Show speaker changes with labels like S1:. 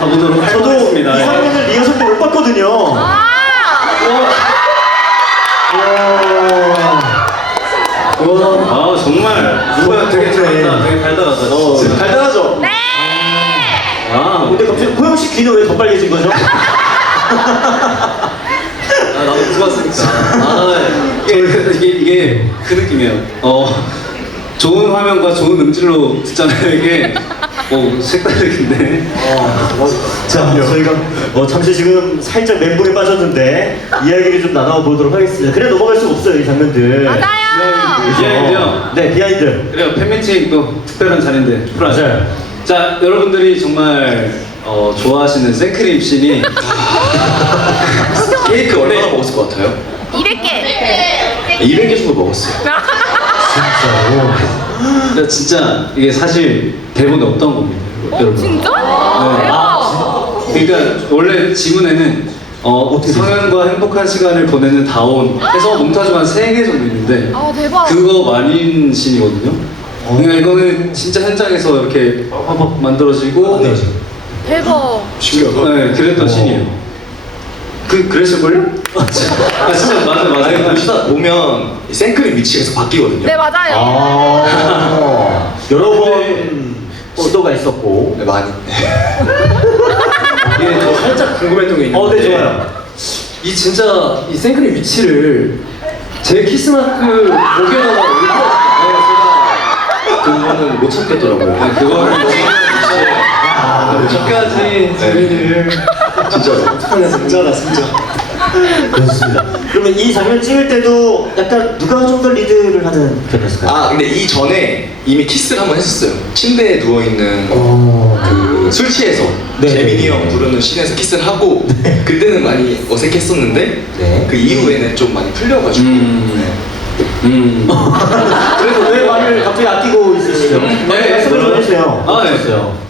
S1: 가보도록
S2: 저도
S1: 하겠습니다.
S2: 이 장면을 리허설 때 못 봤거든요.
S1: 아 정말 누가 되게 잘한다. 되게 달달하다. 진짜
S2: 달달하죠?
S3: 네.
S1: 아,
S2: 근데 갑자기 호영 씨 귀는 왜 더 빨개진 거죠?
S1: 나도 좋았으니까. 이게 그 느낌이에요. 좋은 화면과 좋은 음질로 듣잖아요. 이게 색다르긴데.
S2: 자, 저희가 잠시 지금 살짝 멘붕에 빠졌는데 이야기를 좀 나눠보도록 하겠습니다. 그래 넘어갈 수 없어요, 이 장면들.
S3: 맞아요.
S1: 비하인드요.
S2: 네, 비하인드.
S1: 그래요. 팬미팅 또 특별한 자리인데.
S2: 맞아요.
S1: 자, 여러분들이 정말 좋아하시는 생크림 씬이
S4: 케이크 얼마나 먹었을 것 같아요?
S3: 200개.
S4: 200개 정도 먹었어요.
S1: 근데 진짜 이게 사실 대본에 없던 겁니다. 여러분.
S3: 진짜?
S1: 네.
S3: 대박.
S1: 그러니까 원래 지문에는 성현과 행복한 시간을 보내는 다온 해서 몽타주가 한 3개 정도 있는데
S3: 아 대박.
S1: 그거 만인 씬이거든요. 그러니까 이거는 진짜 현장에서 이렇게 팍팍 만들어지고
S3: 대박.
S1: 네, 그랬던 씬이에요. 그랬을걸요? 진짜 맞아.
S4: 보시다 보면 이 생크림 위치에서 바뀌거든요.
S3: 네 맞아요.
S2: 여러 번 시도가 있었고.
S4: 네, 많이.
S5: 이게 저 살짝 궁금했던 게 있는데
S2: 네, 좋아요.
S5: 이 진짜 이 생크림 위치를 제 키스마크 목에다가 올려서
S4: 그거는 못 참겠더라고요.
S1: 그거를
S5: 여기까지 재미를
S4: 진짜로.
S5: 진짜다 진짜.
S2: 그렇습니다. 그러면 이 장면 찍을 때도 약간 누가 좀 더 리드를 하는 편이었을까요?
S4: 아 근데 이전에 이미 키스를 한번 했었어요. 침대에 누워있는 그 술 취해서
S2: 네.
S4: 재민이 형 부르는 씬에서 키스를 하고 그때는 많이 어색했었는데
S2: 네.
S4: 그 이후에는 좀 많이 풀려가지고
S2: 그래서 왜 말을 갑자기 아끼고 있으시죠?
S1: 네,
S2: 말씀을 좀 해주세요.
S1: 아, 네.
S2: 어떠셨어요?